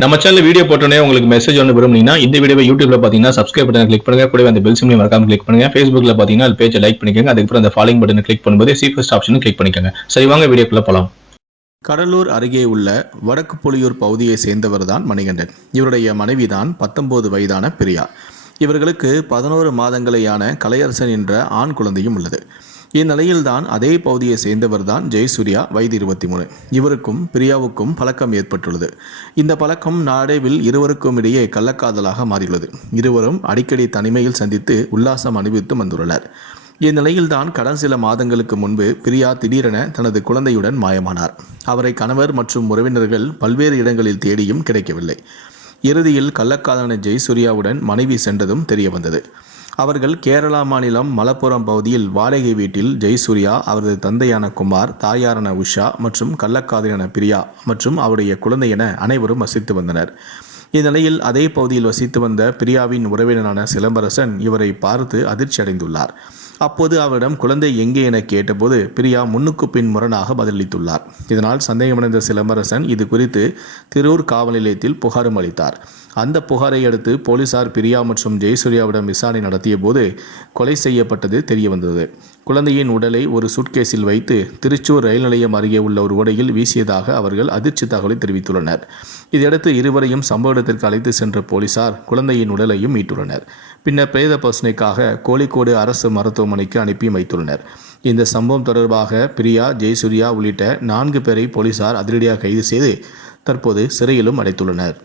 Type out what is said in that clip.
நம்ம channel video போட்டோன்னே உங்களுக்கு மெசேஜ் ஒன்று விரும்புனீங்கன்னா இந்த வீடியோ யூடியூப்ல பார்த்தீங்கன்னா சப்ஸ்கிரைப் பட்டனை கிளிக் பண்ணுங்க. கூட அந்த பெல் சிம்லையும் மறக்காம கிளிக் பண்ணுங்க. ஃபேஸ்புக்ல பார்த்தீங்கன்னா அது பேஜை லைக் பண்ணிக்கோங்க. அதுக்கப்புறம் அந்த ஃபாலோயிங் பட்டனை கிளிக் பண்ணும்போது சீஃபஸ்ட் ஆப்ஷனும் கிளிக் பண்ணிக்கோங்க. சரி வாங்க வீடியோக்குள்ள போலாம். கடலூர் அருகே உள்ள வடக்கு புலியூர் பகுதியை சேர்ந்தவர் தான் மணிகண்டன். இவருடைய மனைவிதான் பத்தொன்பது வயதான பிரியா. இவர்களுக்கு பதினோரு மாதங்களேயான கலையரசன் என்ற ஆண் குழந்தையும் உள்ளது. இந்நிலையில்தான் அதே பகுதியை சேர்ந்தவர்தான் ஜெயசூர்யா வயது இருபத்தி மூணு இவருக்கும் பிரியாவுக்கும் பழக்கம் ஏற்பட்டுள்ளது. இந்த பழக்கம் நாடேவில் இருவருக்கும் இடையே கள்ளக்காதலாக மாறியுள்ளது. இருவரும் அடிக்கடி தனிமையில் சந்தித்து உல்லாசம் அனுபவித்து வந்துள்ளனர். இந்நிலையில்தான் கடந்த சில மாதங்களுக்கு முன்பு பிரியா திடீரென தனது குழந்தையுடன் மாயமானார். அவரை கணவர் மற்றும் உறவினர்கள் பல்வேறு இடங்களில் தேடியும் கிடைக்கவில்லை. இறுதியில் கள்ளக்காதலன ஜெயசூர்யாவுடன் மனைவி சென்றதும் தெரிய வந்தது அவர்கள் கேரளா மாநிலம் மலப்புரம் பகுதியில் வாடகை வீட்டில் ஜெயசூர்யா அவரது தந்தையான குமார் தாயாரான உஷா மற்றும் கள்ளக்காதலான பிரியா மற்றும் அவருடைய குழந்தை என அனைவரும் வசித்து வந்தனர். இந்நிலையில் அதே பகுதியில் வசித்து வந்த பிரியாவின் உறவினரான சிலம்பரசன் இவரை பார்த்து அதிர்ச்சி அடைந்துள்ளார் அப்போது அவரிடம் குழந்தை எங்கே? என கேட்டபோது பிரியா முன்னுக்கு பின் முரணாக பதிலளித்துள்ளார். இதனால் சந்தேகமடைந்த சிலம்பரசன் இது குறித்து திரூர் காவல் நிலையத்தில் புகாரும் அளித்தார். அந்த புகாரை அடுத்து போலீசார் பிரியா மற்றும் ஜெயசூர்யாவிடம் விசாரணை நடத்திய போது கொலை செய்யப்பட்டது தெரிய வந்தது குழந்தையின் உடலை ஒரு சுட்கேஸில் வைத்து திருச்சூர் ரயில் நிலையம் அருகே உள்ள ஒரு ஓடையில் வீசியதாக அவர்கள் அதிர்ச்சி தகவலை தெரிவித்துள்ளனர். இதையடுத்து இருவரையும் சம்பவ இடத்திற்கு அழைத்து சென்ற போலீசார் குழந்தையின் உடலையும் மீட்டுள்ளனர். பின்னர் பிரேத பசுனைக்காக கோழிக்கோடு அரசு மருத்துவமனைக்கு அனுப்பி வைத்துள்ளனர். இந்த சம்பவம் தொடர்பாக பிரியா ஜெயசூர்யா உள்ளிட்ட நான்கு பேரை போலீசார் அதிரடியாக கைது செய்து தற்போது சிறையிலும் அடைத்துள்ளனர்.